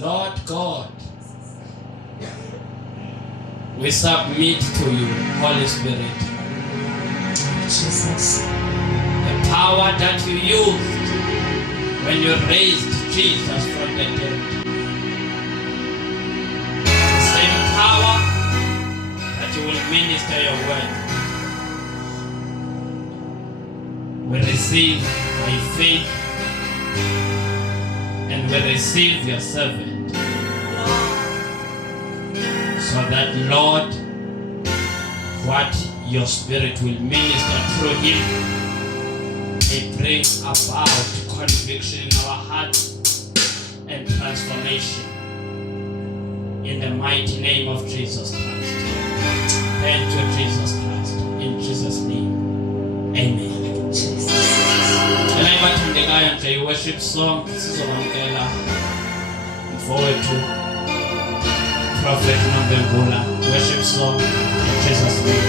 Lord God, we submit to you, Holy Spirit. Jesus. The power that you used when you raised Jesus from the dead. The same power that you will minister your word. We receive by faith and we receive your servant. So that, Lord, what your Spirit will minister through him may bring about conviction in our hearts and transformation. In the mighty name of Jesus Christ. Thank you, Jesus Christ. In Jesus' name. Amen. And I want to a worship song. This is Omangela. Forward to Prophet Nambengula. Worship song in Jesus' name.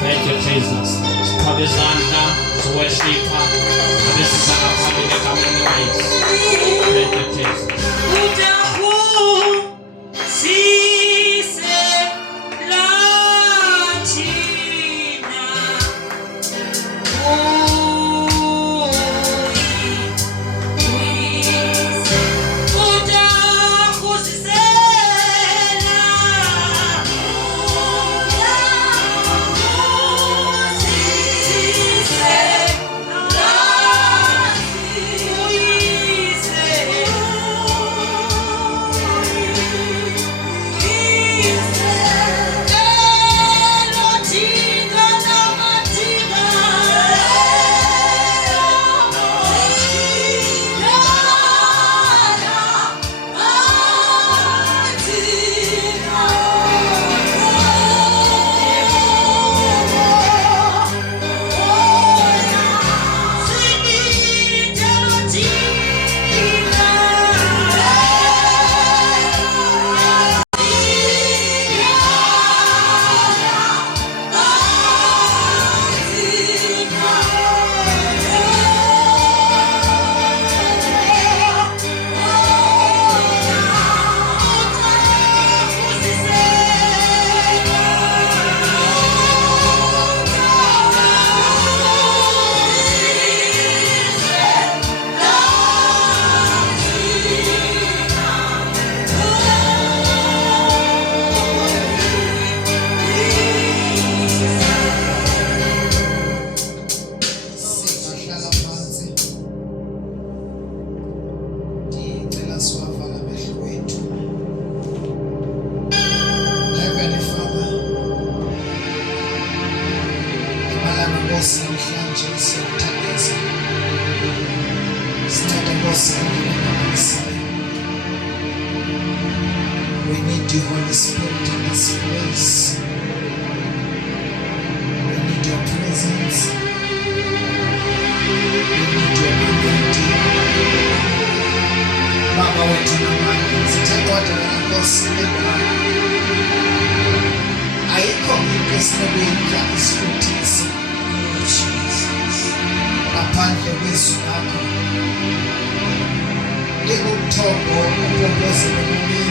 Thank you, Jesus. Kabizanda, worshiper. This is our family coming ways. Thank you, Jesus. We need you, Holy Spirit, in this place. We need your presence. We need your anointing. Baba wetu na Bwana, sitakwata na kusimama. Haiko mkesnebeka iskutisi. Kapande Yesu wako. Ego mtobo upopozi mwini.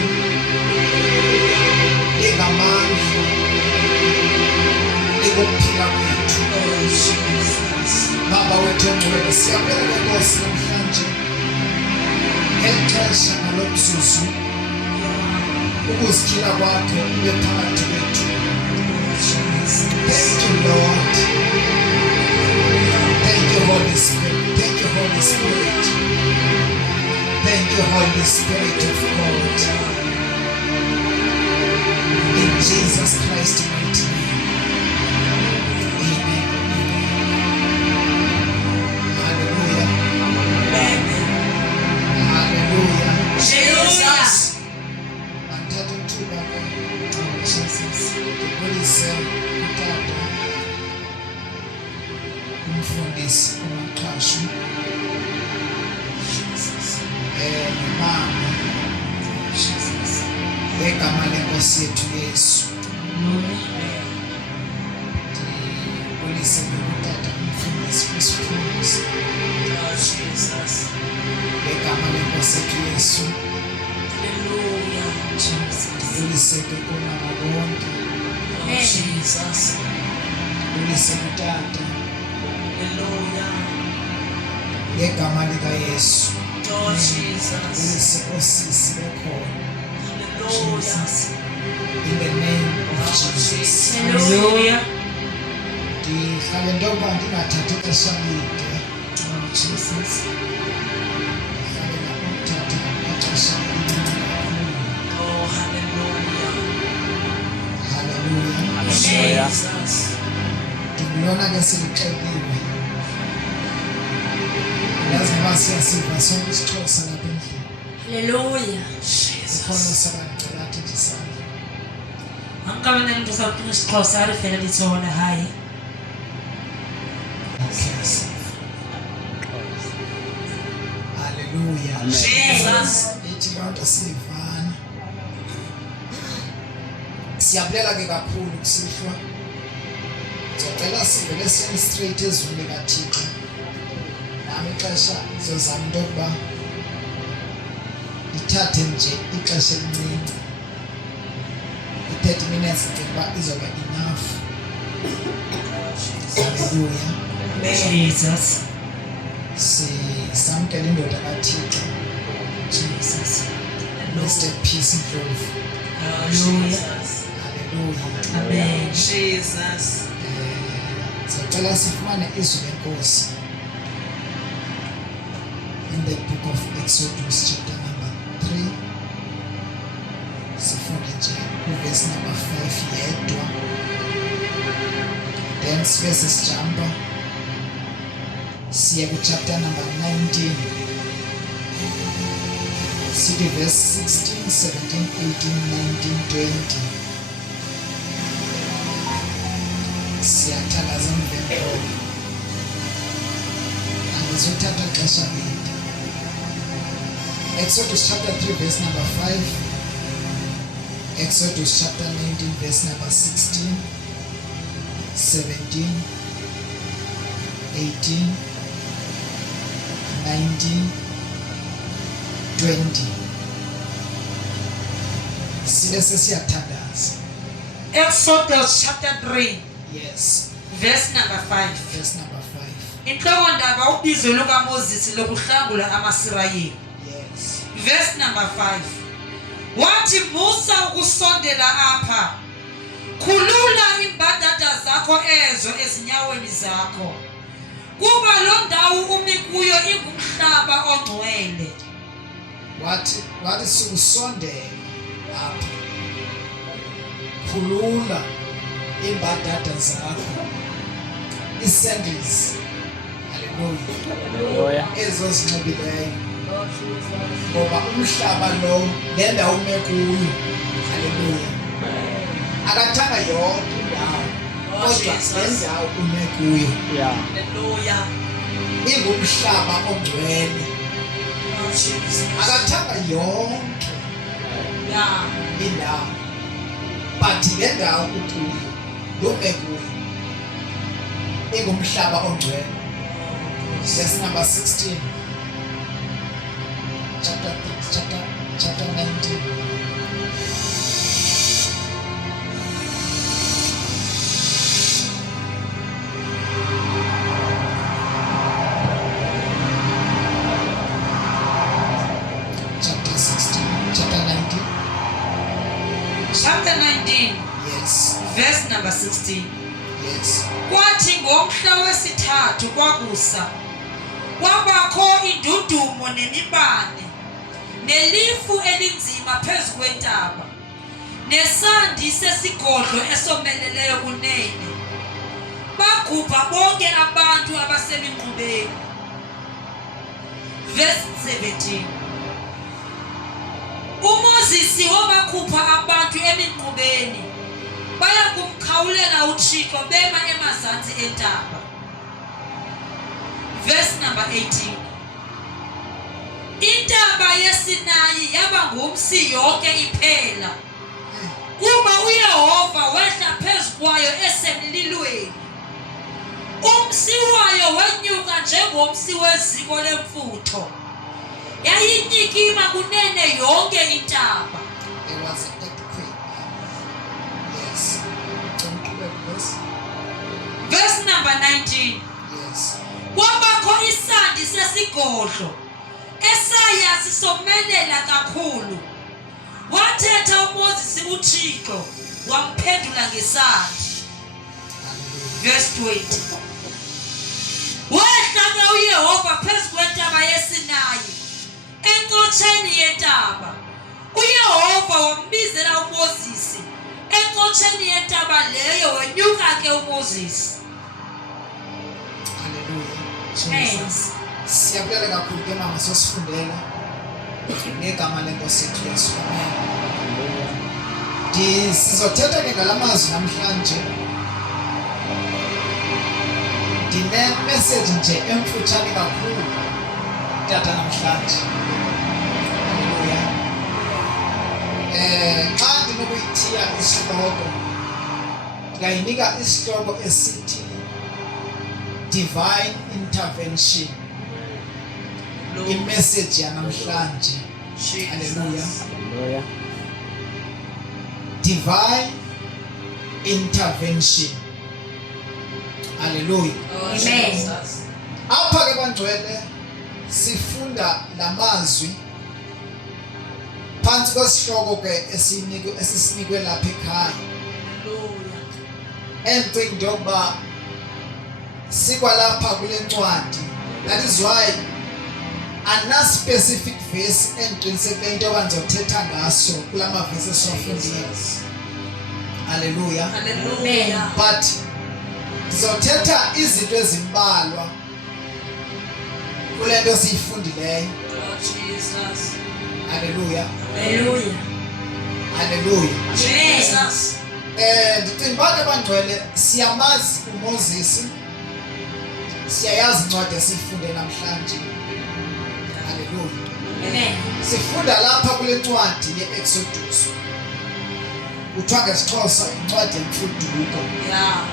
Ego manfu. Ego pila wetu. Baba wetu mwene siyapele negosi na mfanje. Entesha na lopsusu. Ukusikila wako ube phakathi wethu. Thank you, Lord. Thank you, Holy Spirit. Thank you, Holy Spirit. Thank you, Holy Spirit of God. In Jesus Christ's mighty name. Amen. Hallelujah. Hallelujah. Jesus. Matatu tu Baba. Jesus. Polisi kutata. Kumfundisi kumaqashu. Mama. Jesus. Egama lenkosi yethu Yesu. ulise ngokutata umfundisi Kusiphuzi Jesus. ngegama lenkosi yethu Yesu. Hallelujah, Jesus. Ulise kumama bonke, Jesus. ulise kutata Hallelujah. ngegama likaYesu. Oh, Jesus. Ulise osisi bekhona Hallelujah. in the name of Oh, Jesus. Hallelujah. Ndihlale ntoba ndingathathi ixesha lide. Oh, Jesus. Ndihlale nakuthatha ixesha elincinci kakhulu. Oh, hallelujah. Hallelujah. Jesus. Ndibona ke selixeliwe. Yazi ngoba siyasiva sonke isiXhosa lapha endlini. Hallelujah. Ukhona Jesus. usabangicela athi ndisandla. Angikamane into sakuqina isiXhosa arifela litsona hayi. Hallelujah. Jesus. Ithi loo nto siyivana. Siyabulela ke kakhulu kusihlwa. Ngicela sivele siye straight ezweni likaThixo. Nami ixesha sizozama into yokuba ndithathe nje ixesha elincinci. I-30 minutes ndicinga uba izoba enough. Hallelujah. Jesus. Samkele indoda kaThixo. Jesus. Rest in peace Ndlovu. Oh, Jesus. Hallelujah. Amen. Jesus. Sicela sifumane izwi lenkosi in the book of Exodus chapter number 3. Sifunde nje verse number 5 yedwa. Then sibe sesijampa siye ku chapter number 19. Sithi verse 16, 17, 18, 19, 20. Siyathakaza mvelo. Andizothatha ixesha lide. Exodus chapter 3 verse number 5. Exodus chapter 19 verse number 16, 17, 18, 19, 20. Sibe sesiyathandaza. Exodus chapter 3 Yes. verse number 5. Verse number 5. Inhloko ndaba ubizo lukaMoses lokuhlangula amaSirayeli. Yes. Verse number 5. Wathi Musa ukusondela apha. Khulula imbadada zakho ezo ezinyaweni zakho. Kuba lo ndawo umi kuyo ingumhlaba ongcwele. Wathi sikusondela apha. Khulula imbadada zakho. Isandals. Hallelujah. Ezo zinxibileyo. Ngoba umhlaba lo lendawo ume kuyo. Hallelujah. Akathanga yonke indawo. Kodwa lendawo ume kuyo. Hallelujah. Ingumhlaba ongcwele. Oh, Jesus. Akathanga yonke Yeah. indawo. But lendawo ukuyo ume kuyo. Ingumhlaba ongcwele. Verse number 16. Chapter 19. Chapter 16. Chapter 19. Chapter 19 Yes. verse number 16. Yes. Kwathi ngomhla wesithathu kwakusa kwabakho indudumo nemibane nelifu elinzima phezu kwentaba nesandi sesigodlo esomeleleyo kunene bagubha bonke abantu abaseminqubeni. Verse 17. uMoses wabakhupha abantu eminqubeni baya kumkhawulela uThixo bema emazantsi entaba. Verse number 18. Intaba yeSinayi yaba ngumsi yonke iphela kuba uYehova wehla phezu kwayo esemlilweni wayengomsi weziko lemfutho yayinyikima kunene yonke intaba. There was an earthquake. Yes. Don't you verse? Verse number 19. Yes. Kwabakho isandi sesigodlo esaya sisomelela kakhulu. Wathetha uMoses uThixo wamphendula ngesandi. Verse 20. Wahlala uYehova phezu kwentaba yeSinayi enkotsheni yentaba. uYehova wambizela uMoses enkotsheni yentaba leyo wenyuka ke uMoses. Hallelujah. Siyabulela kakhulu ke mama sosifundela ngegama lenkosi yethu Yesu. Amen. Sizothetha ke ngalamazwi namhlanje. Ndine message nje emfutshane kakhulu tata namhlanje. Hallelujah. Xa ndinokuyithiya isihloko ngayinika isihloko esithi divine intervention. Imessage yanamhlanje. Hallelujah. Hallelujah. Divine intervention. Hallelujah. Amen. Apha ke bangcwele sifunda lamazwi phansi kwesihloko ke esisinikwe lapha ekhaya. Enthink into yokuba sikwalapha kule ncwadi. That is why ana specific verse enqinisekileyo into yoba ndizothetha ngaso kulama verse esiwafundile. Hallelujah. Hallelujah. But ndizothetha izinto ezimbalwa kule nto siyifundileyo. Jesus. Hallelujah. Hallelujah. Hallelujah. Jesus. Ndicinga uba ke bangcwele siyamazi uMoses, siyayazi incwadi esiyifunde namhlanje. Hallelujah. Amen. Sifunda lapha kule ncwadi ye-Exodus. Kuthiwa ngesiXhosa incwadi yemfuduko. Yeah.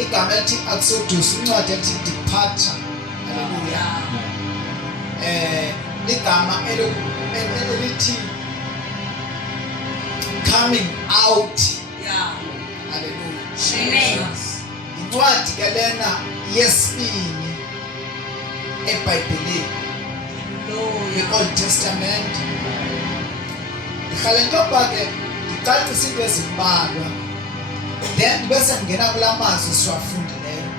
Igama elithi Exodus incwadi elithi departure. Hallelujah. Igama elithi coming out. Yeah. Hallelujah. Jesus. Incwadi ke lena yesibini eBhayibhelini, Hallelujah. Old Testament. Ndihlale ntoba ke ndicacisa into ezimbalwa then bese ngena kula mazwi siwafundileyo.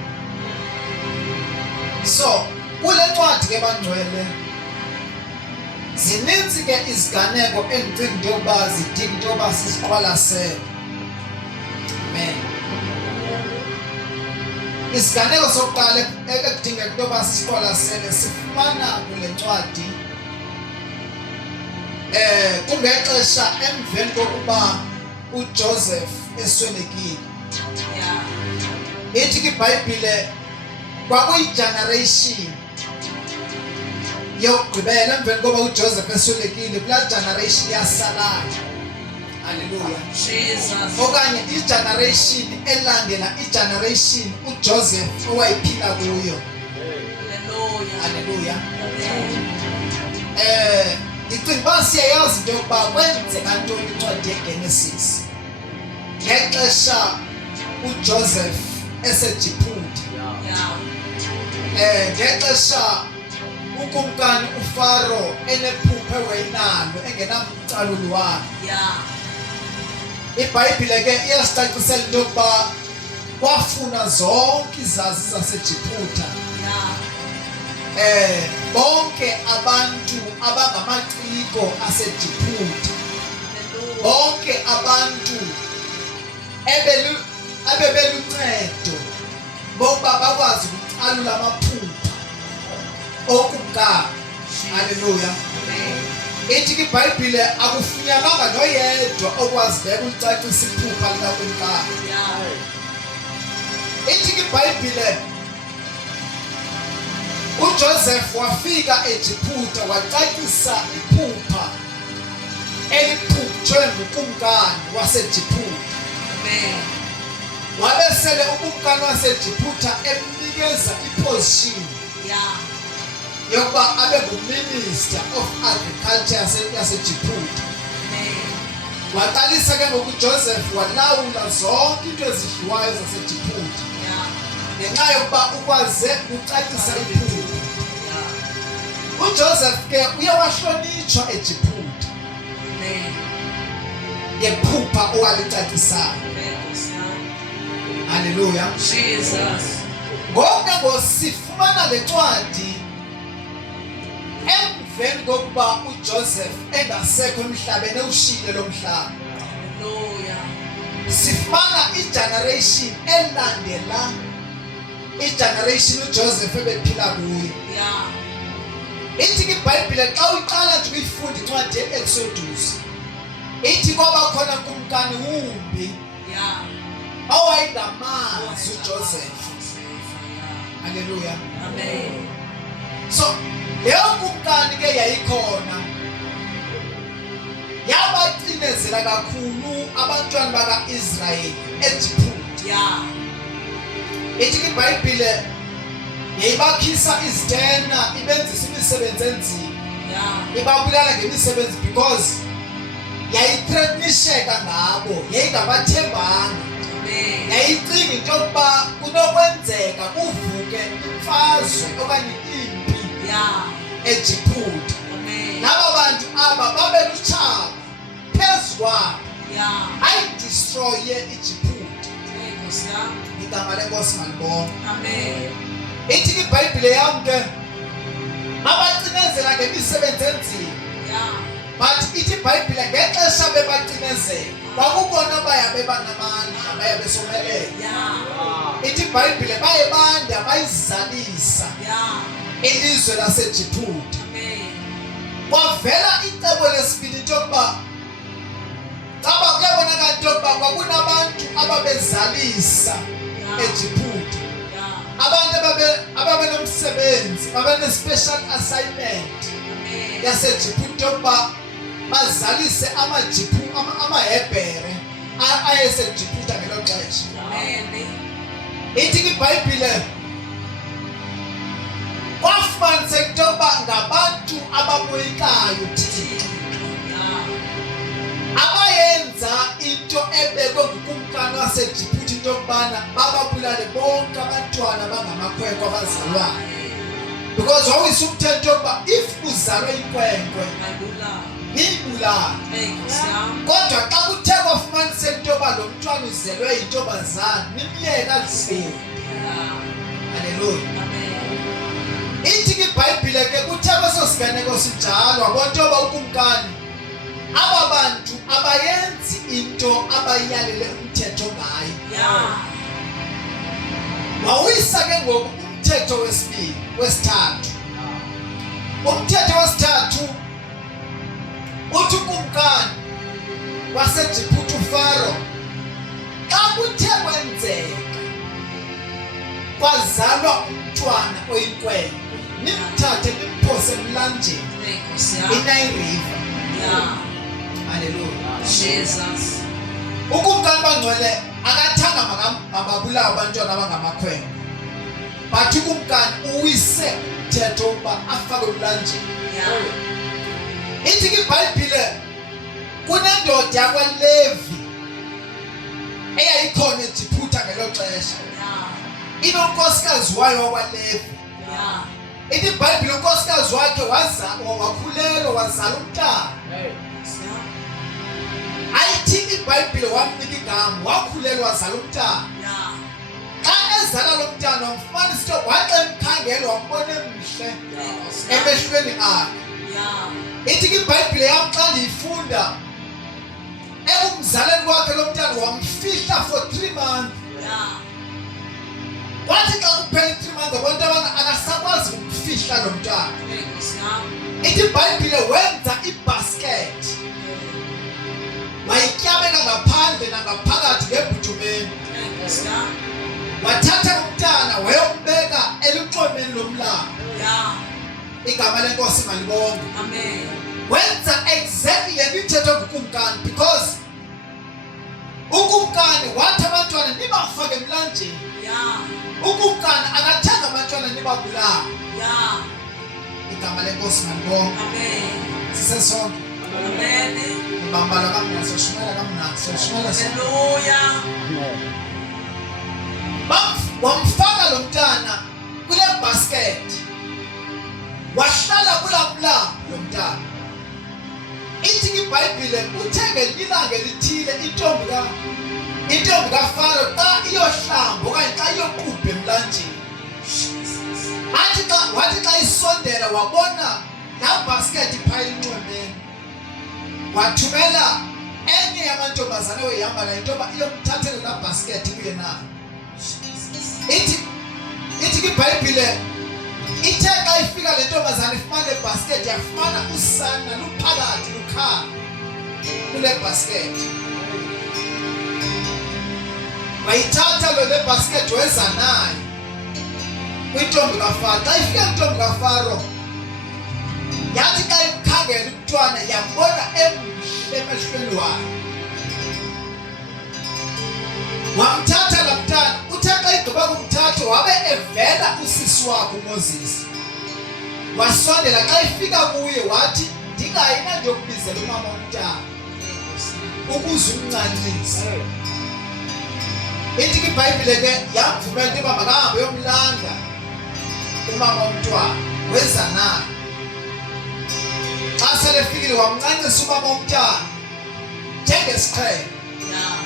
So kule ncwadi ke bangcwele zininzi ke iziganeko endicinga into yokuba zidinga into yoba siziqwalasele. Amen. Isiganeko sokuqala ekudingeka into yoba siziqwalasele sifumana kule ncwadi kungexesha emveni kokuba uJoseph eswelekile. Yeah. Ithi ke iBhayibhile kwakuyigeneration yokugqibela emveni kokuba uJoseph eswelekile kulaa generation yasalayo. Hallelujah. Jesus. Okanye igeneration elandela igeneration uJoseph owayiphila kuyo. Hallelujah. Hallelujah. Amen. Ndicinga uba siyayazi into yokuba kwenzeka ntoni incwadi yeGenesis ngexesha uJoseph eseJiphuta. Yeah. Ngexesha ukumkani uFaro enephupho ewayinalo engenamcalulwana. Yeah. iBhayibhile ke iyasicacisela into yokuba kwafuna zonke izazi zaseJiphuta. Yeah. Bonke abantu abangamaciko aseJiphuta, Hallelujah. bonke abantu abebeluncedo bokuba bakwazi ukucalula amaphupha okumkani. Hallelujah. Amen. Ithi ke iBhayibhile akufunyananga noyedwa okwazileyo ukulicacisa iphupha likakumkani. Yeah. Ithi ke iBhayibhile uJoseph wafika eJiphuta wacacisa iphupha eliphuphuthwe ngukumkani waseJiphuta. Amen. Wabesele ukumkani waseJiphuta emnikeza iposition Yeah. yokuba abe nguminister of agriculture yaseJiphuta. Amen. Waqalisa ke ngoku Joseph walawula zonke into ezidliwayo zaseJiphuta Yeah. ngenxa yokuba ukwaze ucacisa iphupho. Yeah. uJoseph ke uye wahlonitshwa eJiphuta Amen. ngephupha owalicacisayo. Amen. Haleluya. Jesus. Ngoku sifumana le ncwadi emveni kokuba uJoseph engasekho emhlabeni ewushiyile lo mhlaba. Hallelujah. Sifumana igeneration elandela igeneration uJoseph ebephila kuyo. Yeah. Ithi iBhayibhile xa uyiqala nje ukuyifunda incwadi yeExodus ithi kwaba khona kumkani wumbi Yeah. owayengamazi uJoseph. Haleluya. Amen. So leyo kumkani ke yayikhona yabacinezela kakhulu abantwana bakaIsrayeli eJiphuta. Yeah. Ithi iBhayibhile yayibakhisa izitena ibenzisa imisebenzi enzima. Yeah. Ibabulala ngemisebenzi because yayithreatenisheka ngabo, yayingabathembanga. Amen. Yayicinga into yokuba kunokwenzeka kuvuke imfazwe okanye impi Yeah. eJiphuta. Amen. Laba bantu aba babelutshaba phezu kwabo Yeah. ayidestroye iJiphuta. Enkosi yami. Igama lenkosi malibonga. Amen. Ithi iBhayibhile yam ke babacinezela ngemisebenzi enzima. Yeah. But ithi iBhayibhile ngexesha bebacinezela kwakubona baya bebanamandla baya besomelele. Yeah. Ithi iBhayibhile baye banda bayizalisa Yeah. ilizwe laseJiphuta. Amen. Kwavela icebo lesibili into yokuba caba kuyabonakala into yokuba kwakunabantu ababezalisa eJiphuta. Yeah. Abantu ababenomsebenzi abane-special assignment Amen. yaseJiphuta yokuba bazalise amaHebhere ayeseJiphuta ngelo xesha. Amen. Ithi iBhayibhile kwafumaniseka into yokuba ngabantu abamoyikayo thina Yeah. abayenza into ebekwe ngukumkani waseJiphuta into yokubana bababulale bonke abantwana abangamakhwenkwe abazalwayo. Because wawuyisa umthetho yokuba if uzalwe inkwenkwe niyibulale. Enkosi yami. Kodwa xa kuthe kwafumaniseka into yoba lo mntwana uzelwe yintombazana nimyeke adlulele. Yeah. Haleluya. Amen. Ithi iBhayibhile ke kuthe kweso siganeko sinjalo wabona into yoba ukumkani aba bantu abayenzi into abayiyalele umthetho ngayo. Yeah. Wawuyisa ke ngoku umthetho wesithathu. Umthetho wesithathu uthi ukumkani waseJiphuta uFaro xa kuthe kwenzeka kwazalwa umntwana oyinkwenkwe nimthathe nimphose emlanjeni Enkosi yami. iNile River. Yeah. Haleluya. Jesus. Ukumkani bangcwele akathanga mababulawe abantwana abangamakhwenkwe. But ukumkani uwise umthetho ukuba afakwe emlanjeni. Yeah. Ithi iBhayibhile kunendoda yakwaLevi eyayikhona eJiphuta ngelo xesha. Yeah. Inonkosikazi wayo wakwaLevi. Yeah. Ithi iBhayibhile unkosikazi wakhe wakhulelwa wazala umntana. Enkosi yami. Ayithi iBhayibhile wamnika igama wakhulelwa wazala umntana. Yeah. Xa ezala lo mntana wamfumanisa into waxa emkhangela wambona emhle Enkosi yami. emehlweni akhe. Yeah. Ithi iBhayibhile yam xa ndiyifunda ekumzaleni kwakhe lo mntana wamfihla for 3 months. Yeah. Wathi xa kuphela 3 months abantu akasakwazi ukumfihla lo mntana. Enkosi yami. Ithi iBhayibhile wenza ibasket wayityabeka ngaphandle nangaphakathi ngebhutumeni. Enkosi yami. Wathatha umntana wayombeka eluxomeni lomlambo. Yeah. Igama lenkosi malibonge. Amen. Wenza exactly le mithetho ngukumkani because ukumkani wathi abantwana nibafake emlanjeni. Yeah. Ukumkani akathanga abantwana ubabulala. Yeah. Igama lenkosi malibonga. Amen. Sisesonke. Amen. Ibambala kamnandi soshumela kamnandi soshumela. Hallelujah. Wamfaka lo mntana kule basket. Wahlala kula mlambo lo mntana. Ithi iBhayibhile uthenge ilanga elithile intombi kaFaro xa iyohlamba okanye xa iyoqubha emlanjeni. Wathi xa isondela wabona la basket iphayile inxwemeni. Wathumela enye yamantombazane oyihamba nayo intoba iyomthathela la basket kuye na. Ithi iBhayibhile ithe xa ifika le ntombazane ifumana le basket yafumana usana luphakathi lukhala kule basket. Wayithatha le basket weza nayo kwintombi kaFaro. Xa ifika intombi kaFaro yathi xa imkhangela umntwana yambona emhle emehlweni wayo. Wamthatha la mntana. Uthe xa igqiba kumthatha wabe evela usisi wakhe uMoses. Wasondela xa ifika kuye wathi ndingayina nje ukubizela umama womntana ukuze umncancise. Ithi iBhayibhile ke yamvumela into yoba makahambe yomlanda umama womntwana weza naye. Xa sele efikile wamncancisa umama womntana njengesiqhelo. Yeah.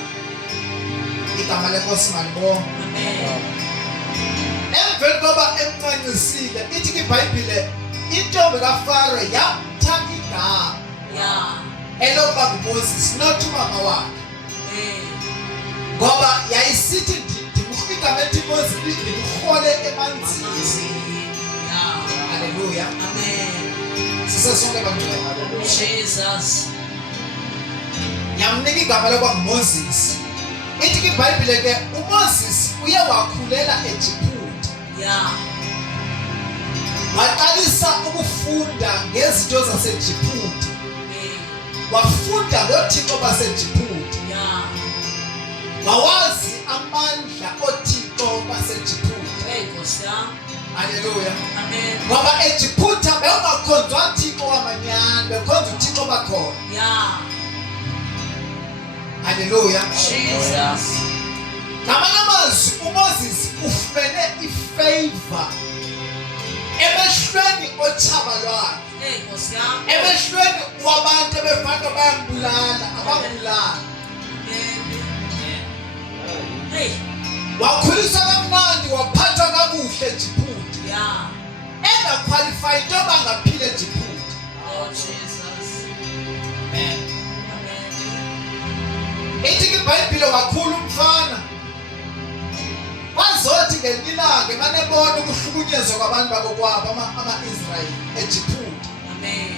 Igama lenkosi malibonga. Amen. Emveni koba emncancisile ithi iBhayibhile intombi kaFaro yamthanda igama Yeah. elokuba nguMoses not umama wakhe. Amen. Ngoba yayisithi ndimugama ethi Moses ndimrhole emanzini. Yeah. Haleluya. Amen. Sisesonke bantwana. Jesus. Yamnika igama lokuba nguMoses. Ithi iBhayibhile ke uMoses uye wakhulela eJiphuta. Yeah. Waqalisa ukufunda ngezinto zaseJiphuta. Amen. Wafunda ngoThixo baseJiphuta. Yeah. Wawazi amandla oThixo baseJiphuta. Hey, Kosia. Haleluya. Amen. Ngoba eJiphuta bekungakhonzwa uThixo wamanyani, bekhonzwa uThixo bakhona. Yeah. Haleluya. Jesus. Ngamanye amazwi uMoses ufumene ifavor emehlweni otshaba lwakhe, Hey, Kosia. emehlweni wabantu ebefana bayambulala abambulala. Amen. Hey. Wakhuliswa kamnandi waphathwa kakuhle eJiphuta. Yeah. Engaqualify into yoba angaphila eJiphuta. Oh, Jesus. Amen. Amen. Ithi iBhayibhile wakhula umfana. Wazothi ngelinye ilanga emane ebona ukuhlukunyezwa kwabantu bakokwabo ama-Israyeli eJiphuta. Amen.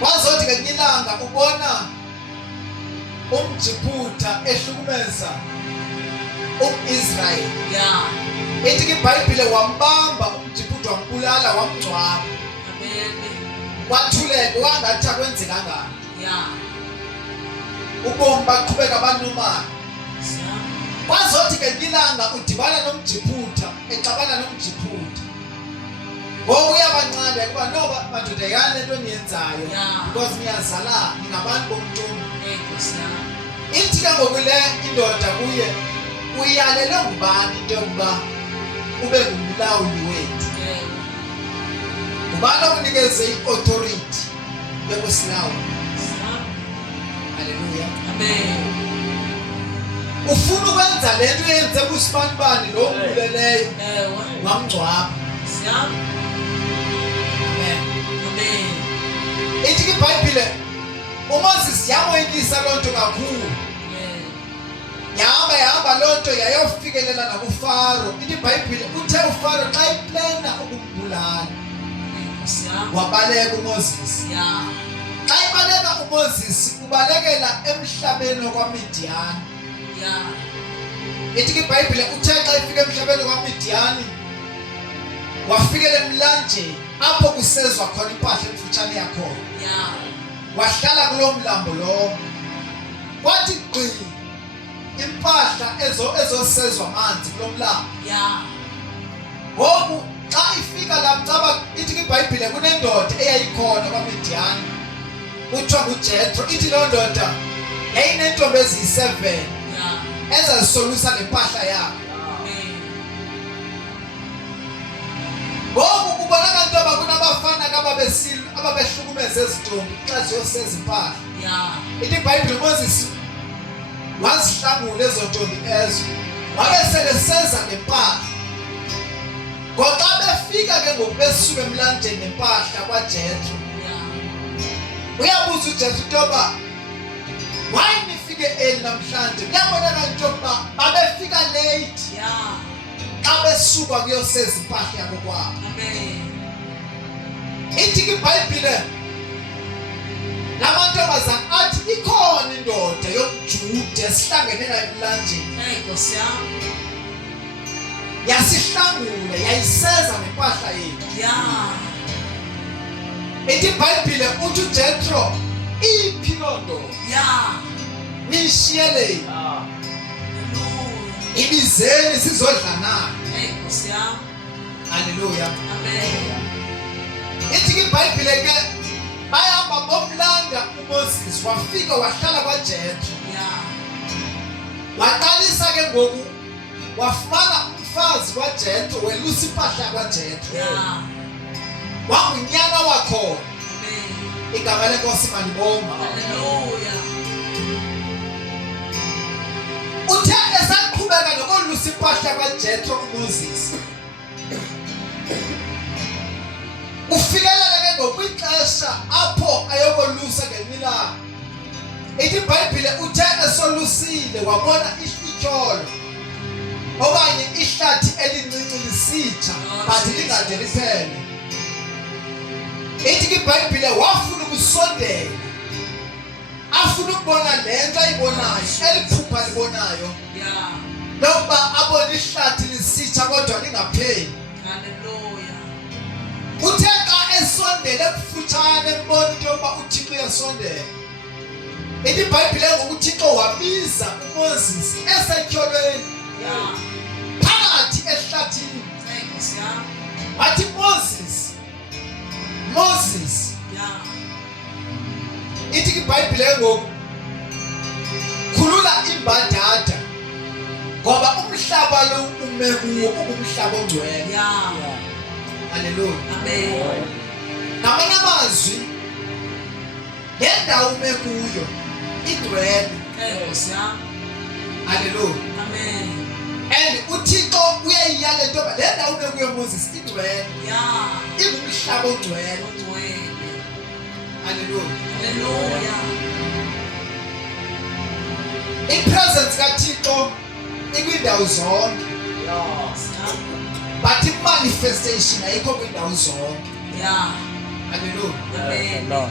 Wazothi ngelinye ilanga ubona umJiphuta ehlukumeza umIsrayeli. Yeah. Ithi iBhayibhile wambamba umJiphuta wambulala wamngcwaba. Amen. Wathuleka wangathi akwenzekanga. Yeah. Ubomi baqhubeka banomali. Kosia. Wazothi ngelinye ilanga udibana nomJiphuta exabana nomJiphuta. Ngoku uyabanqanda ukuba noba madodekane lento niyenzayo Yeah. because niyazalana ningabantu bomntu. Hey, Kosia. Ithi ke ngoku le indoda kuye uyalele ngubani into yokuba ube ngumlawuli wethu. Hey. Ngubani okunikeze i-authority yokusilawula. Kosia. Haleluya. Amen. Ufuna ukwenza lento yenze kusibanibani lo mbuleleyo Ewe. wamngcwaba. Kosia. Amen. Amen. Ithi iBhayibhile uMoses yamoyikisa loo nto kakhulu. Yeah. Yahamba loo nto yayofikelela nakuFaro. Ithi iBhayibhile uthe uFaro xa iplena ukumbulala Hey, Kosia. wabaleka uMoses. Yeah. Xa ibaleka uMoses ubalekela emhlabeni wakwaMidiyani. Yeah. Ithi iBhayibhile uthe xa ifika emhlabeni wakwaMidiyani wafikela emlanjeni apho kusezwa khona impahla emfutshane yakhona. Yeah. Wahlala kulo mlambo lo. Kwathi gqi impahla ezosezwa amanzi kulo mlambo. Yeah. ngoku xa ifika lapha caba ithi iBhayibhile kunendoda eyayikhona kwaMidiyani kuthiwa nguJethro. Ithi loo ndoda yayineentombi eziyi-7 ezazisolusa ngempahla yakhe. Ngoku kubonakala into yoba kunabafana ababehlukumeza ezintombi xa ziyoseza impahla. Ithi iBhayibhile uMoses wazihlangula ezo ntombi ezo wabe seleseza ngempahla. Ngoxa befika ke ngoku besuka emlanjeni ngempahla kwaJethro, uyabuza uJethro into yoba why nifike eli namhlanje? Kuyabonakala into yokuba babefika late xa besuka kuyoseza impahla yabo kwabo. Ithi iBhayibhile lamantombazana athi ikhona indoda yomJuda esihlangene nayo emlanjeni yasihlangula yayiseza ngempahla yethu. Ithi iBhayibhile uthi uJethro iphi loo ndoda nishiyele ibizeni sizodla nayo. Haleluya. Ithi iBhayibhile ke bayahamba bomlanda uMoses wafika wahlala kwaJethro. Waqalisa ke ngoku wafumana umfazi kwaJethro welusa impahla kwaJethro. Wangunyana wakhona. Igama lenkosi malibonga. Uthe esaqhubeka nokolusa impahla kwaJethro uMoses, ufikelele ke ngokwixesha apho ayokolusa ngemilanga. Ithi iBhayibhile uthe esolusile wabona ityholo okanye ihlathi elincinci lisitsha but lingade liphele. Ithi iBhayibhile wafuna ukusondela afuna ukubona le nto ayibonayo eliphupha libonayo lokuba abone ihlathi lisitsha kodwa lingapheli. Uthe xa esondele kufutshane embona into yokuba uThixo uyasondela. Ithi iBhayibhile ngokuThixo wabiza uMoses esetyholweni phakathi ehlathini. Wathi Moses. Ithi iBhayibhile ngoku khulula imbadada ngoba umhlaba lo ume kuwo umhlaba ongcwele. Haleluya. Ngamanye amazwi le ndawo ume kuyo igcwele. Haleluya. And uThixo uyayiyala into yoba le ndawo ume kuyo Moses igcwele. Ingumhlaba ongcwele. Haleluya. I-presence kaThixo ikwindawo zonke. But i-manifestation ayikho kwindawo zonke. Haleluya.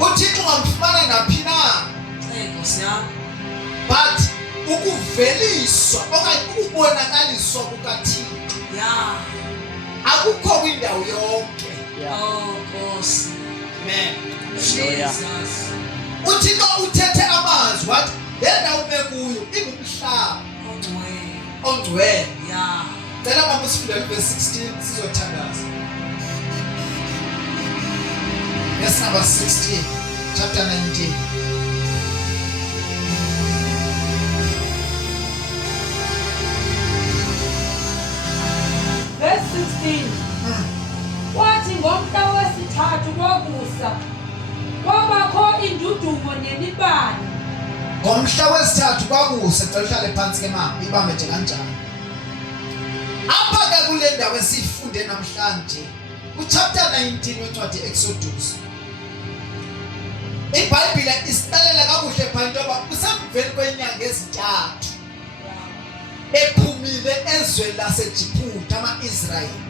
uThixo ungamfumana naphi na. But ukuveliswa okanye ukubonakaliswa kukaThixo akukho kwindawo yonke. Amen. uThixo uthethe amazwi wathi le ndawo ume kuyo ingumhlaba ongcwele. Cela mama sifundele verse 16 sizothandaza. Verse number 16, chapter 19. Verse 16. Wathi ngomhla wesithathu kokusa kwabakho indudumo nemibane. Ngomhla wesithathu kwakusa cela uhlale phansi ke mama ibambe nje kanjani. Apha ke kule ndawo esifunde namhlanje kuchapter 19 wencwadi Exodus. iBhayibhile isiqalela kakuhle phansi ngoba kusemveni kwenyanga ezintathu bephumile ezweni laseJiphuta ama-Israyeli.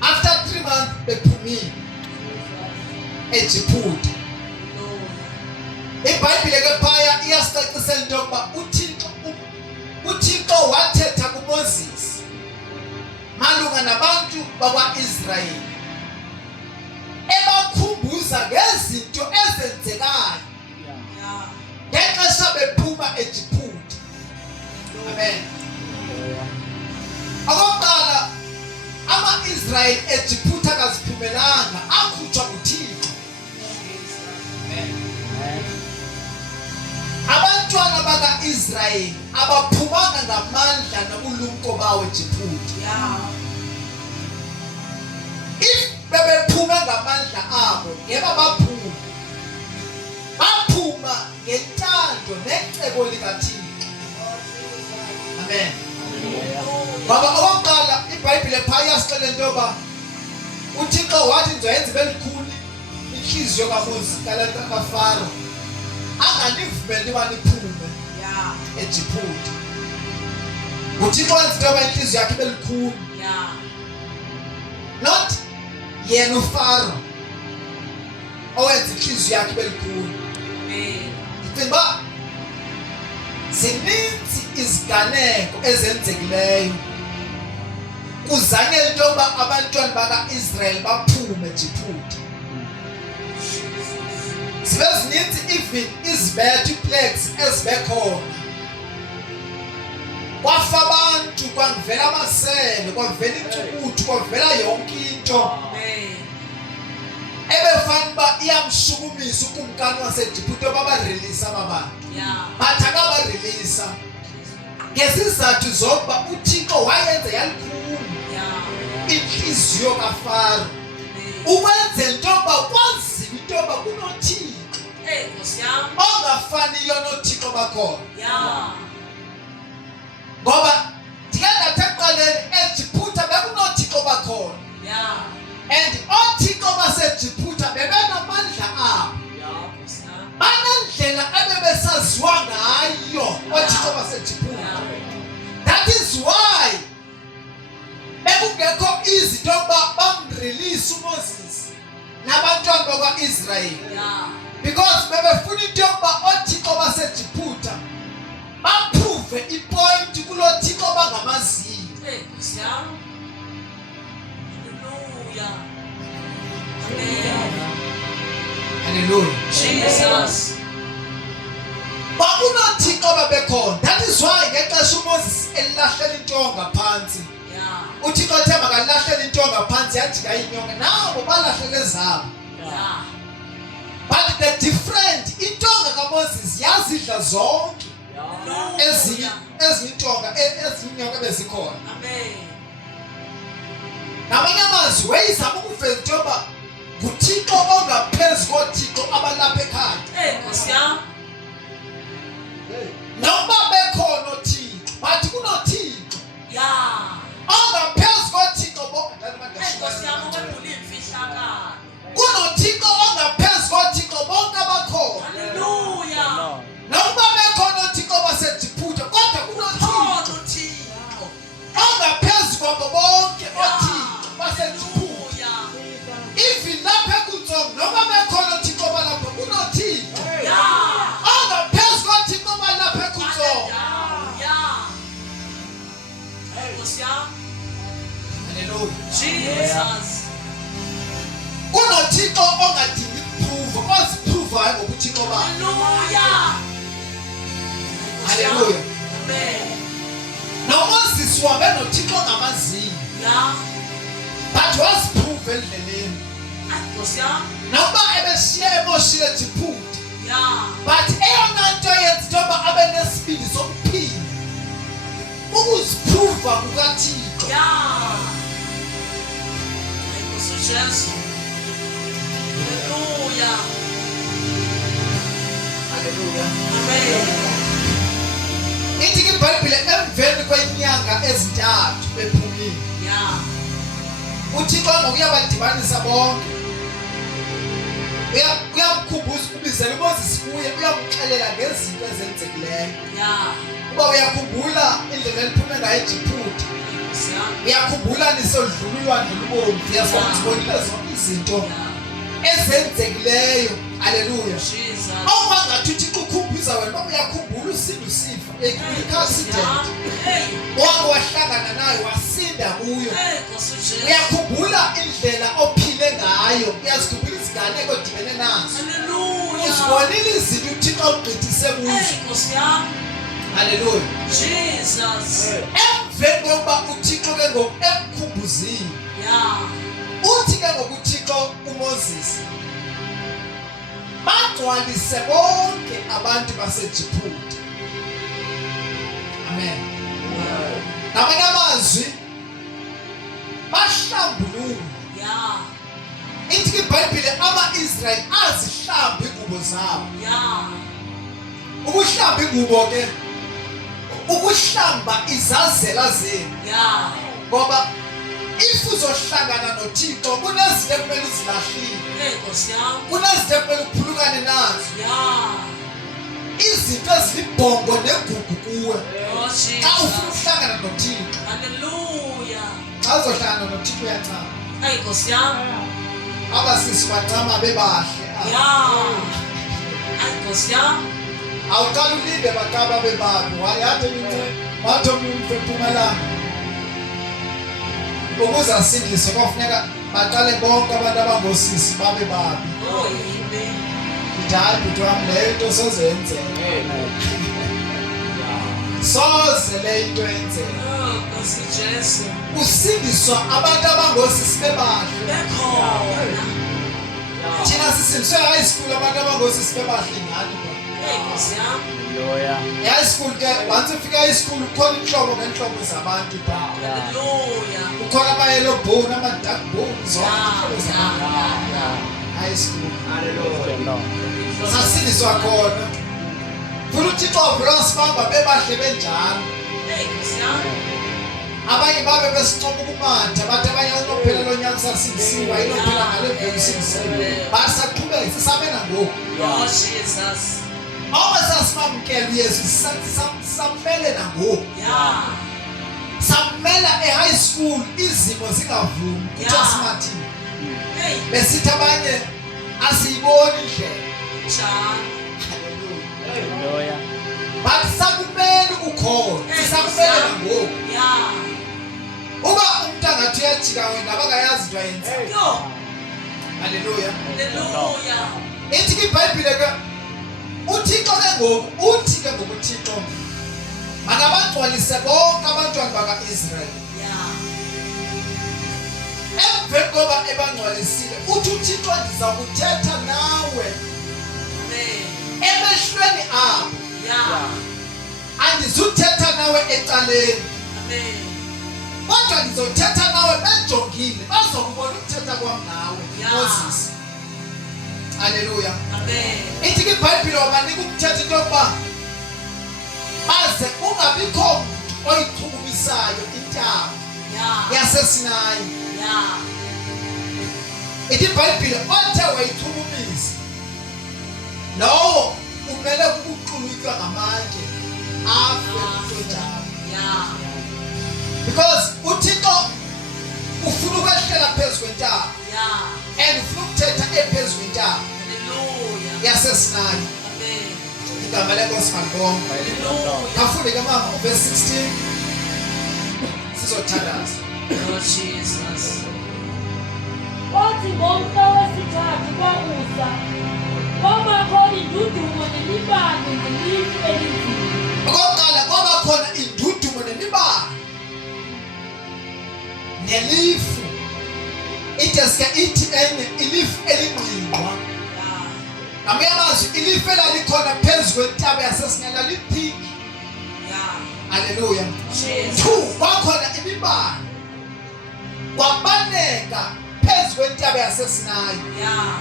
After 3 months bephumile eJiphuta. iBhayibhile ke phaya iyasicacisela into yokuba uThixo wathetha kuMoses malunga nabantu bakwa-Israyeli ebakhumbuza ngezinto ezenzekayo ngexesha bephuma eJiphuta. Amen. Okokuqala Israel eJiphuta akaziphumelanga, akhutshwa nguThixo. Abantwana baka-Israyeli abaphumanga ngamandla nobulumko bawo eJiphuta. Yeah. If bebephume ngamandla abo ngeba baphuma. Baphuma ngentando necebo likaThixo. Amen. Ngoba okokuqala iBhayibhile phaya iyasixelela into yoba uThixo wathi ngizoyenza ibe likhulu inhliziyo kaFaro anganivumeli uba niphume Yeah. eJiphuta. uThixo wenza into yoba inhliziyo yakhe ibe likhulu, Yeah. not yena uFaro owenza inhliziyo yakhe ibe likhulu. Amen. Ndicinga uba zininzi iziganeko ezenzekileyo kuzanyela into yoba abantwana baka-Israyeli baphume eJiphuta. Zibe zininzi even izibetho iplagues ezibekhona. Kwafa abantu, kwavela amasebe, kwavela intsukuthu, kwavela yonke into Amen. ebefana uba iyamshukumisa ukumkani waseJiphuta yoba barelease aba bantu. Yeah. But akabareleasa ngezizathu zokuba uThixo wayenza yalikhulu Yeah. inhliziyo kaFaro Amen. ukwenzela into yoba kwaziwa into yoba kunoThixo Hey, Nkosi yami. ongafaniyo noThixo bakhona. Yeah. Ngoba ndike ndathi ekuqaleni eJiphuta bekunoThixo bakhona, Yeah. and ooThixo baseJiphuta bebenamandla abo, Yeah, Nkosi yami. banendlela ebebesaziwa ngayo ooThixo baseJiphuta. That is why bekungekho izinto yokuba bamrelease uMoses nabantwana bakwa-Israyeli, Yeah. because bebefuna into yokuba ooThixo baseJiphuta baphuve ipointi kuloo Thixo bangamaziyo. Hey, Nkosi yami. Hallelujah. Amen. Hallelujah. Jesus. BakunoThixo babekhona. That is why ngexesha uMoses elahlela intonga phansi, Yeah. uThixo ethe makalahlela intonga phansi yajika inyonga, nabo balahlele zabo. Yeah. But the different intonga kaMoses yazidla zonke ezinye intonga ezinye inyoka ebezikhona. Amen. Ngamanye amazwi wayizama ukuveza into yoba nguThixo ongaphezu koThixo abalapha ekhaya. Hey, Nkosi yami. Noma bekhona oThixo, but kunoThixo Yeah. ongaphezu koThixo bonke. Hey, Nkosi yami, ukwedlula imfihlakalo. KunoThixo ongaphezu koThixo bonke abakhona. Hallelujah. Noma bekhona oThixo baseJiphuta, kodwa kunoThixo Khona uThixo. ongaphezu kwabo bonke oThixo baseJiphuta. Hallelujah. Even lapha ekuntsongo, noma bekhona oThixo balapha, kunoThixo Yeah. ongaphezu koThixo balapha ekuntsongo. Yeah. Hey, Nkosi yami. Hallelujah. Jesus. Kunothixo ongadingi kuprove, ozipruvayo ngobuthixo bakhe. Hallelujah. Hallelujah. Amen. noMoses wabe noThixo ngamazinyo, Yeah. but waziprove endleleni. Nkosi yami. Noma ebeshiya emoshile eJiphuta, Yeah. but eyona nto yenza into yoba abe nesibindi sokuphila ukuziprova kukaThixo. Yeah. Hey, Nkosi uJesu. Hallelujah. Hallelujah. Amen. Ithi ke iBhayibhile emveni kwenyanga ezintathu bephumile, Yeah. uThixo ngokuya badibanisa bonke. Uyamkhumbuza ukubizela uMoses kuye, uyamxelela ngezinto ezenzekileyo. Yeah. Uba uyakhumbula indlela eliphume ngayo eJiphuta, Nkosi yami. uyakhumbula nisoludlululwano lubomvu, uyazibonile zonke izinto Yeah. ezenzekileyo. Haleluya. Jesus. Owangathi uThixo ukhumbuza wena uba uyakhumbula usinda usifa ekhasiden Hey. wako wahlangana nayo wasinda kuyo. Hey, Nkosi uJesu. Uyakhumbula indlela ophile ngayo, uyazikhumbula iziganeko odibene nazo, Hallelujah. uzibonile izinto uThixo ogqithise kuzo. Hey, Nkosi yami. Haleluya. Jesus. Emveni kokuba uThixo ke ngoku ekukhumbuzile, Yeah. Yeah. Uthi ke ngokuthixo uMoses bagcwalise bonke abantu baseJiphuta. Amen. Ngamanye amazwi bahlambulula. Yeah. Ithi iBhayibhile ama-Israyeli azihlamba ingubo zabo. Yeah. Ukuhlamba ingubo ke ukuhlamba izazela zenu. Yeah. Ngoba if uzohlangana noThixo kunezinto ekumele uzilahlile. Hey, Nkosi yami. Kunezinto ekumele uphulukane nazo. Yeah. Izinto ezilibhongo negugu kuwe. Oh, Xa ufuna Jesus. ukuhlangana noThixo. Hallelujah. Xa uzohlangana noThixo uyancama. Hey, Nkosi yami. Abasisi bancama bebahle. Yeah. Hey, Nkosi yami. Awuqala ulinde baqaba bebabi. Wayathi nje batho umuntu eMpumalanga. Ukuze asindiswe kwafuneka baqale bonke abantu abangosisi babe babi. Oh, yini. Njalo ukuthi wami leyo into sozenzeka. Soze le into yenzeka. Oh, Nkosi Jesu. Usindiswa abantu abangosisi bebahle. Bekhona. Thina sisindiswe high school abantu abangosisi bebahle ngani kwa. Hey, Nkosi yami. High school ke once ufika high school ukhona inhlobo ngenhlobo zabantu pha. Hallelujah. Ukhona ama yellow bone, ama dark bone, zonke Yeah. inhlobo zabantu. Yeah. High school. Sasindiswa khona. Futhi uThixo wabulosibamba bebahle benjalo. Hey, Nkosi yami. Abanye babe besincoma ukumanda bathi abanye unophela lo nyaka sasindisiwa inophela ngale veki sindisiwe. Basaqhubeka sisabena ngoku. Oh, Jesus. Uma sasimamkela uYesu samfele nangoku. Yeah. Samela high school izimo zingavumi Yeah. ukuthi simathi. Hey, Besithi abanye asiyiboni indlela. John. Hallelujah. Basakumele ukukhona. Sisakumele nangoku. Yeah. Uba umuntu angathi uyajika wena abakayazi into ayenza. Yo. Hallelujah. Hallelujah. Ithi iBhayibhile ke uThixo ke ngoku uthi ke ngokuThixo makabagcwalise bonke abantwana bakaIsrayeli. Yeah. Emveni koba ebangcwalisile uthi uThixo ndiza kuthetha nawe Amen. emehlweni abo. Yeah. Andizuthetha nawe ecaleni Amen. kodwa ngizothetha nawe bejongile bazokubona ukuthetha kwami nawe. Yeah. Moses. Hallelujah. Amen. Ithi iBhayibhile wabanika ukuthetha into yokuba baze ungabikho muntu oyichukumisayo intaba Yeah. yaseSinayi. Yeah. Ithi iBhayibhile othe wayichumisa lowo umele ukuqulukwa ngamandla afe kunjalo. Yeah. Because uThixo ufuna ukwehlela phezu kwentaba Yeah. and ufuna ukuthetha ephezu kwentaba Hallelujah. yaseSinayi. Amen. Igama lenkosi malibonga. Hallelujah. Afunde ke mama verse 16 sizothandaza. Lord Jesus. Kwathi ngomhla wesithathu kwamusa kwabakho indudumo nemibane nelifu elinzima. Okokuqala kwaba khona indudumo nemibane nelifu. Itheske ithi enye ilifu elingqingqwa. Yeah. Ngamanye amazwi ilifu elalikhona phezu kwentaba yaseSinayi laliphiki. Yeah. Hallelujah. Jesus. 2 kwakhona imibane kwabaneka phezu kwentaba yaseSinayi. Yeah.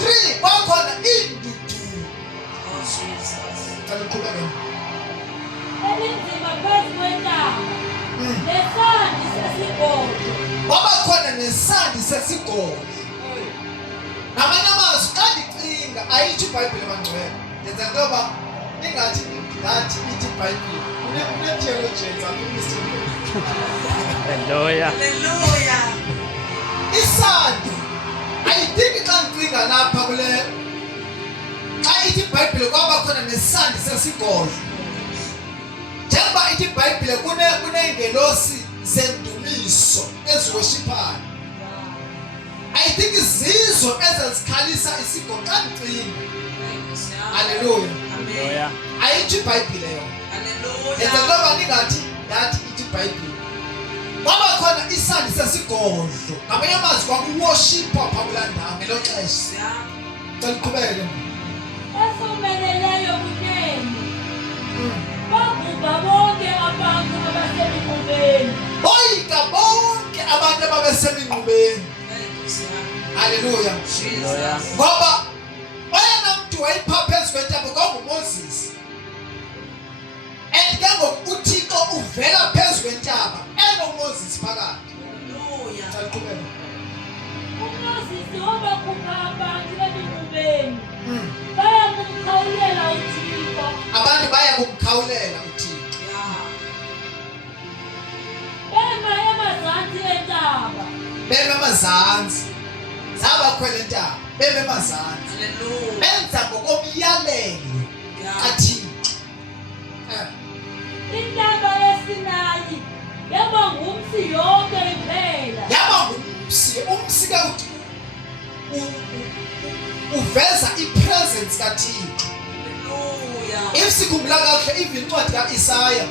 3 kwakhona indudumo. Oh, Jesus. Cela uqhubeke. Elinzima phezu kwentaba nesandi sesigodlo. Kwaba khona nesandi sesigodlo. Ngamanye amazwi xa ndicinga ayithi iBhayibhile bangcwele ndenza into yoba ingathi ngathi ithi iBhayibhile une-theologians apha eMr. Hallelujah. Hallelujah. Isandi ayidingi xa ndicinga lapha kule xa ithi iBhayibhile kwaba khona nesandi sesigodlo. Njengoba ithi iBhayibhile kuneengelosi zendumiso eziwoshiphayo. I think izizo ezazikhalisa isigodlo xa ndicinga. Hallelujah. Amen. Ayithi iBhayibhile yona. Yenza Hallelujah. ngoba ningathi yathi ithi iBhayibhile. Kwaba khona isandi sesigodlo ngamanye amazwi kwakuworshipwa pha kulaa ndawo ngelo xesha. Celiqhubeke. Esomeleleyo kunene. Babhubha bonke abantu abasemingcubeni. Boyika bonke abantu ababesemingcubeni. Haleluya. Hallelujah. Ngoba oyena mntu wayipha phezu kwentaba kwakunguMoses. And ke ngoku uThixo uvela phezu kwentaba enoMoses phakathi. Celiqhubeke. UMoses wabakhupha abantu emingcubeni. Bayamkhawulela uThixo. Abantu baya kumkhawulela uThixo. Bema emazantsi entaba. Beme emazantsi. Zabakhwela entaba. Beme emazantsi. Benza ngokomyalelo kaThixo. Intaba yeSinayi yaba ngumsi yonke iphela. Yaba ngumsi. Umsi ke uveza ipresence kaThixo. If sikhumbula kakuhle even incwadi kaIsaya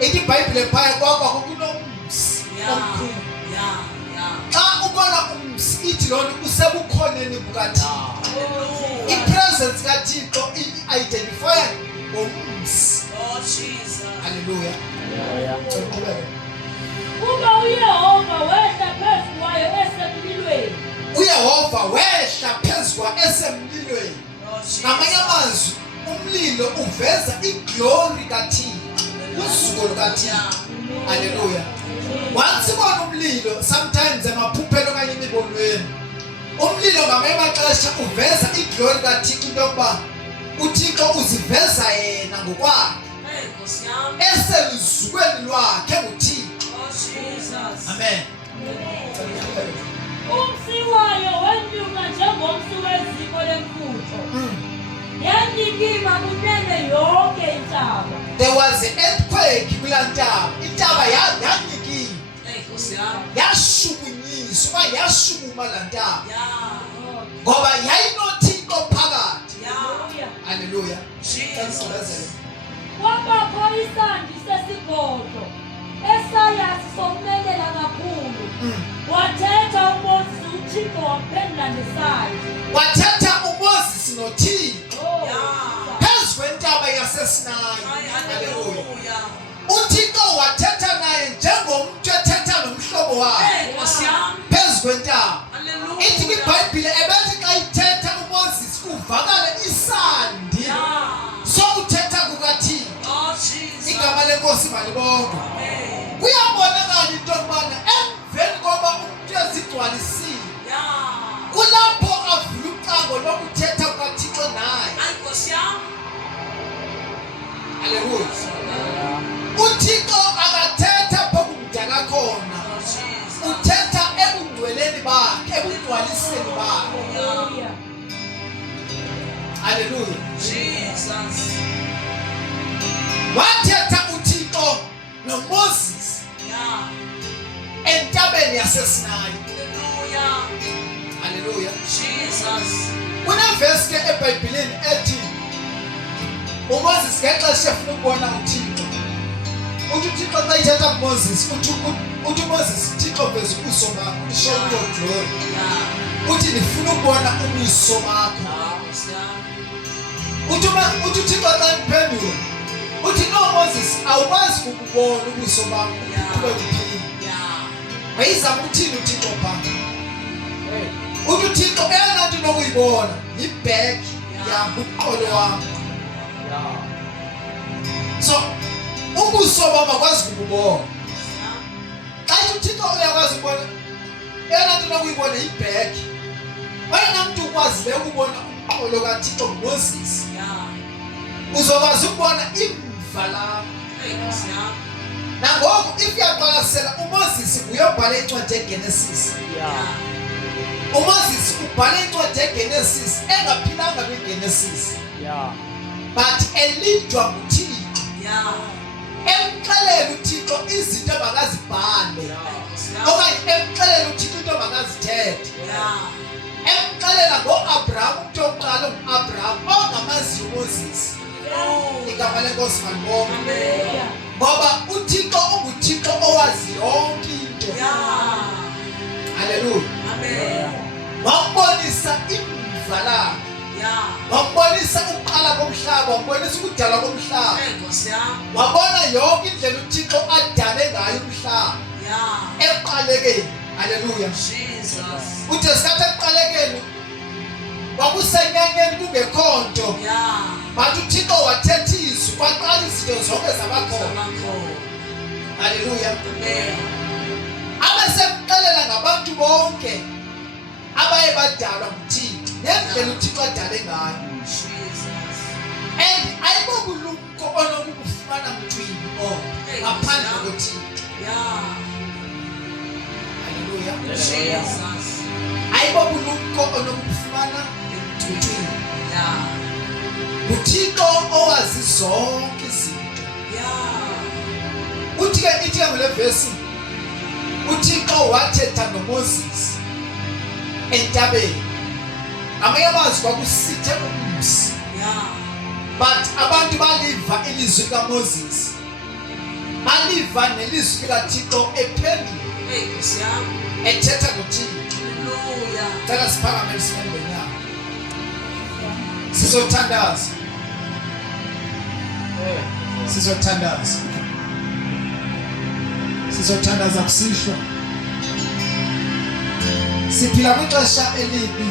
ethi iBhayibhile phaya kwakho kunomsi omkhulu. Xa ubona umsi ithi loo nto usebukhoneni bukaThixo. Ipresence kaThixo i-identify ngomsi. Haleluya. Hallelujah. Kuba uYehova wehla phezu kwayo esemlilweni. uYehova wehla phezu kwa esemlilweni. Ngamanye amazwi umlilo uveza iglory kaThixo. Usuku lukaThixo. Haleluya. Once ubona umlilo sometimes emaphuphelo kanye emibonweni. Umlilo ngamanye amaxesha uveza iglory kaThixo into yokuba uThixo uziveza yena ngokwakhe. Eselizukweni lwakhe nguThixo. Amen. Umsi wayo wenyuka njengomsi weziko lemfutho. Yanikima kunene yonke intaba. There was an earthquake kulaa ntaba. Intaba yanikima. Yashukunyiswa, yashukuma laa ntaba. Ngoba yayinoThixo phakathi. Haleluya. Kwabakho isandi sesigodlo esaya sisomelela kakhulu. Wathetha uMoses uThixo wamphendula ngesayi. Wathetha uMoses noThixo Oh. phezu kwentaba yaseSinayi. Haleluya. uThixo wathetha naye njengomntu ethetha nomhlobo wakhe phezu kwentaba. Ithi kwiBhayibhile ebethi xa ithetha uMoses kuvakale isandi sokuthetha kukaThixo. Igama lenkosi malibongwe. Kuyabonakala into yokubana emveni koba umntu ezigcwalisile kulapho avula ucango lokuthetha kukaThixo naye. Haleluya. uThixo akathetha phoku kudala khona. Uthetha ebungcweleni bakhe, ebugcwaliseni bakhe. Hallelujah. Haleluya. Wathetha uThixo noMoses entabeni yaseSinayi. Haleluya. Kunevesi ke eBhayibhileni ethi uMoses ngexesha efuna ukubona uThixo. Uthi uThixo xa ithetha kuMoses uthi uMoses Thixo veza ubuso bakho, show your glory. Uthi ndifuna ukubona ubuso bakho. Uthi uThixo xa iphendula uthi no Moses awukwazi ukubona ubuso bakho kube kuphila. Wayizama uthini uThixo phambi? Uthi uThixo eyona nto nokuyibona yibhek yam uqolo wam. So ubuso bam akwazi ukubona. Xa uThixo uyakwazi ukubona eyona nto nokuyibona yibhek. Wena mntu ukwazileyo ukubona umqolo kaThixo Moses. Uzokwazi ukubona imva lakho. Nangoku if uyaqwalasela uMoses uyobhala incwadi yeGenesis. uMoses ubhala incwadi yeGenesis engaphilanga kwiGenesis. But elidwa nguThixo. Emxelela uThixo izinto abakazibhale. Okanye emxelela uThixo into abakazithethe. Emxelela ngoAbraham umuntu oqala uAbraham ongamaziyo uMoses. Igama lenkosi malibongwe. Ngoba uThixo unguThixo owazi yonke into. wabonisa ukudala komhlaba. Nkosi yami. Wabona yonke indlela uThixo adale ngayo umhlaba. Yeah. Eqalekeni. Haleluya. Jesus. Uthe sikathe eqalekeni kwakusenyanyeni kungekho nto. Yeah. Bathi uThixo wathetha izwi kwaqala izinto zonke zabakhona. Haleluya. Amen. Abesemxelela ngabantu bonke abaye badalwa nguThixo ngendlela uThixo adale ngayo. Jesus. And ayibobulumko onokufumana mntwini ngaphandle koThixo. Yeah. Haleluya. Jesus. Ayibobulumko onokufumana mntwini. Yeah. uThixo owazi zonke izinto. Yeah. Uthi ke ithi ngale verse uThixo wathetha noMoses entabeni. Amanye amazwi kwakusithe umsi. Yeah. But abantu baliva ilizwi kaMoses. Baliva nelizwi likaThixo ephendula Nkosi yami. ethetha noThixo. Hallelujah. Cela siphakame sisembe nyama. Sizothandaza. Sizothandaza. Sizothandaza kusishwa. Siphila kwixesha elibi.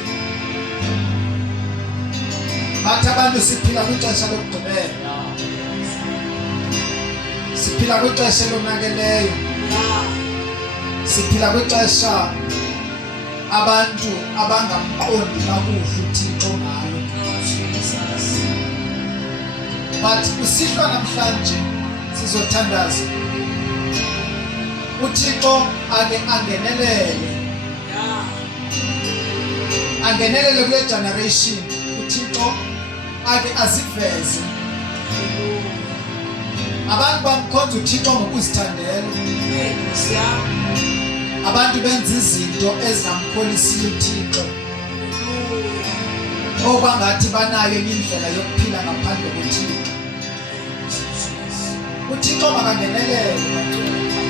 Bathi abantu siphila kwixesha lokugqibela. Siphila kwixesha lonakeleyo. Yeah. Siphila kwixesha abantu abangamqondi kakuhle uThixo ngalo. Oh, Jesus. But kusihlwa namhlanje sizothandaza. uThixo ake angenelele. Yeah. Angenelele kule generation. uThixo ake aziveze. Abantu bamkhonza uThixo ngokuzithandela. Nkosi yami. Abantu benza izinto ezingamkholisiyo uThixo. Hallelujah. Okwangathi banayo indlela yokuphila ngaphandle koThixo. uThixo makangenelele.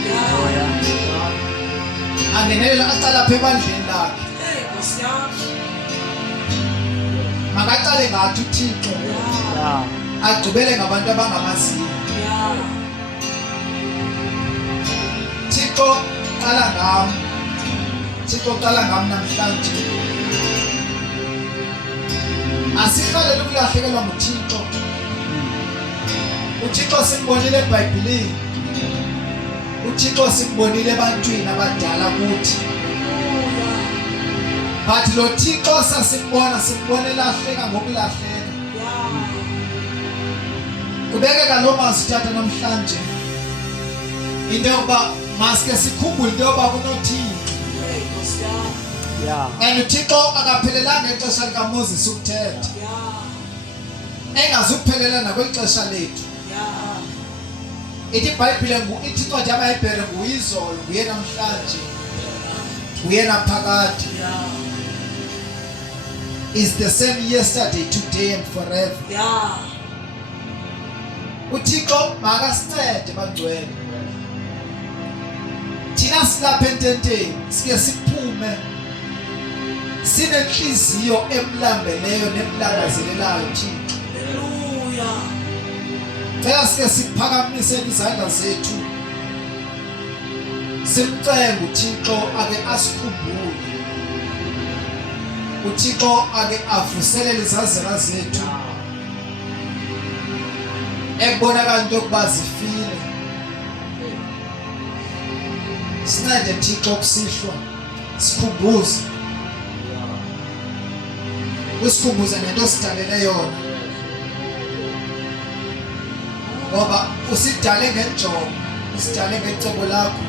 Yeah. Angenelele aqala phe ebandleni lakhe. Nkosi yami. Makaqale ngathi uThixo Yeah. agqibele ngabantu abangamaziyo. Yeah. Thixo qala ngami. Thixo qala ngami namhlanje. Asihalele ukulahlekelwa nguThixo. uThixo simbonile eBhayibhelini. uThixo simbonile ebantwini abadala kuthi. But lo Thixo sasimbona elahleka ngokulahleka. Yeah. Kubekeka lo mazwi uthatha namhlanje. Into yokuba maske sikhumbule into yokuba kunoThixo. Nkosi yami. Yeah. And uThixo akaphelelanga ixesha likaMoses ukuthetha. Yeah. Engazuphelela nakwixesha lethu. Yeah. Ithi iBhayibhile ithi incwadi yamaHebhere nguyizolo, nguye namhlanje, nguye naphakade. Yeah. Is the same yesterday, today and forever. Yeah. uThixo makasincede bangcwele. Thina silapha ententeni sike siphume sinenhliziyo emlambeleyo nemlangazelelayo Thixo. Hallelujah. Cela sike siphakamise izandla zethu. Simcenge uThixo ake asikhumbule. uThixo ake avuselele izazela zethu. Ekubonakala into yokuba zifile. Sincede Thixo kusihlwa. Sikhumbuze. Usikhumbuze nento sidalele yona. Ngoba usidale ngenjongo, usidale ngecebo lakho.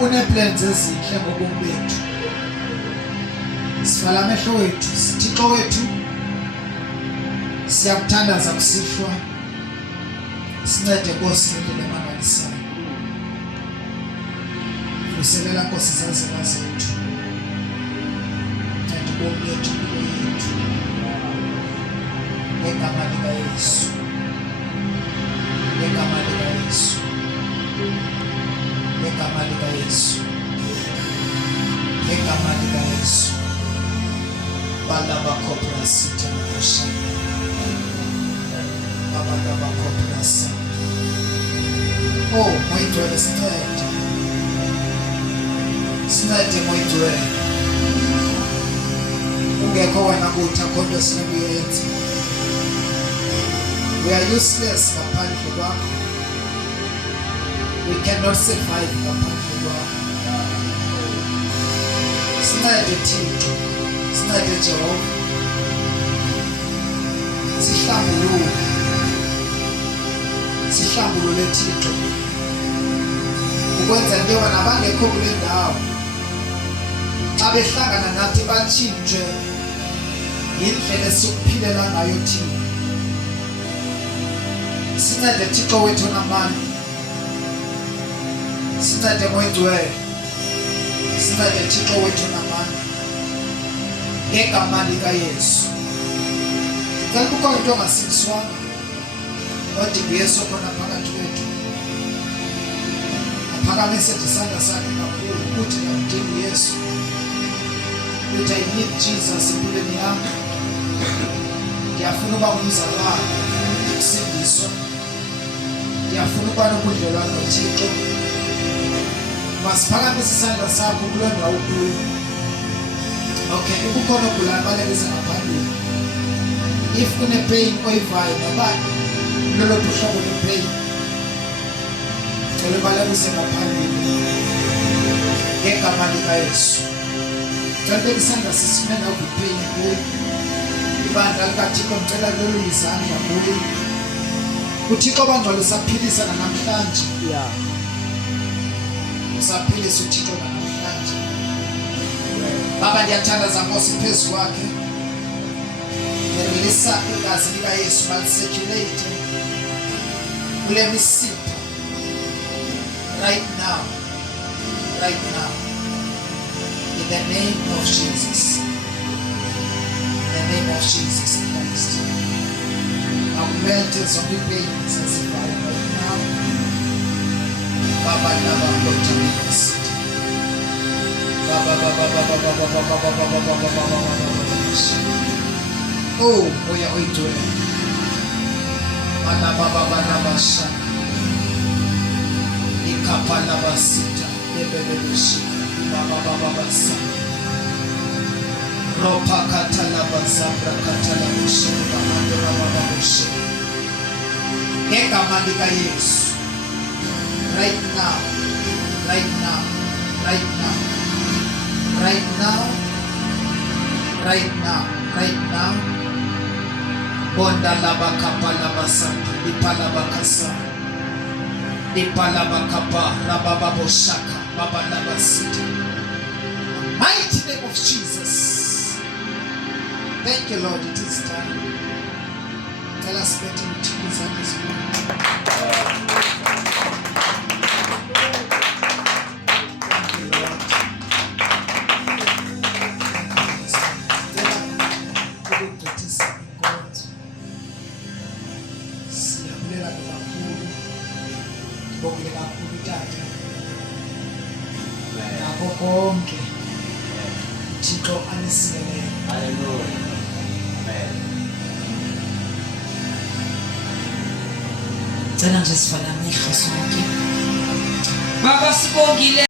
Une-plans ezinhle ngobomi bethu. Sivala amehlo wethu, Thixo wethu. Siyakuthandaza kusihlwa. Sincede Nkosi ngendlela emangalisayo. Vuselela Nkosi izazela zethu. Nceda ubomi bethu, impilo yethu. Ngegama likaYesu. Ngegama likaYesu. Ngegama likaYesu. Ngegama likaYesu. Balaba kopra sita kusha. Baba bakoprasa. Oh, moitwele sincede. Sincede moitwele. Ungekho wena kuthi akho nto sinokuyenza. We are useless ngaphandle kwakho. We cannot survive ngaphandle kwakho. Sincede Thixo. Sincede Jehova. Sihlambulule Thixo. Ukwenza njengoba nabangekho kule ndawo xa behlangana nathi batshintshwe yindlela esokuphilela ngayo thina. Sincede Thixo wethu namandla. Sincede moyedwe. Sincede Thixo wethu namandla. Ngegama likaYesu. Kanti kukhona into ongasindiswanga kodwa nguYesu khona phakathi kwethu. Aphakamise isandla sakhe kakhulu ukuthi namdinga uYesu. Uthi I need Jesus empilweni yami. Ndiyafuna uba ngumzalwane, ukusindiswa. Ndiyafuna ukuba nobudlelwane noThixo. Masiphakamise isandla sakho kuloo ndawo ukuyo. Okay, kukhona ogulayo balekisa ngaphambili. If kune-pain oyivayo nobani lolophi uhlobo lwe-pain, cela ubalekise ngaphambili ngegama likaYesu. Cela ubeke isandla sisimele naku-pain kuyo. Ibandla likaThixo ngicela lolu izandla kuyo. UThixo bangcwele usaphilisa nanamhlanje. Usaphilisa uThixo nanamhlanje. Baba ndiyathandaza Nkosi phezu kwakhe. Release igazi likaYesu malisirculate kule misipha right now. In the name of Jesus. In the name of Jesus Christ. Augmented some pains as if right now. Baba Baba Oh, oya oitwe. Mana baba basha. Ikapala basita. Bebebe shika. Baba basa. Ropa katala bazabra katala bushiri bahando baba bushiri. Eka mandika Yesu. Right now. Bonda laba kapala basanta, ipala bakasa, ipala bakapa, rababa boshaka, baba laba sita. Mighty name of Jesus. Thank you, Lord. It is time. Tell us better with Jesus and His word. Konke Thixo anisikele. Hallelujah. Amen. Cela nje sifana amehlo sonke. Baba sibongile.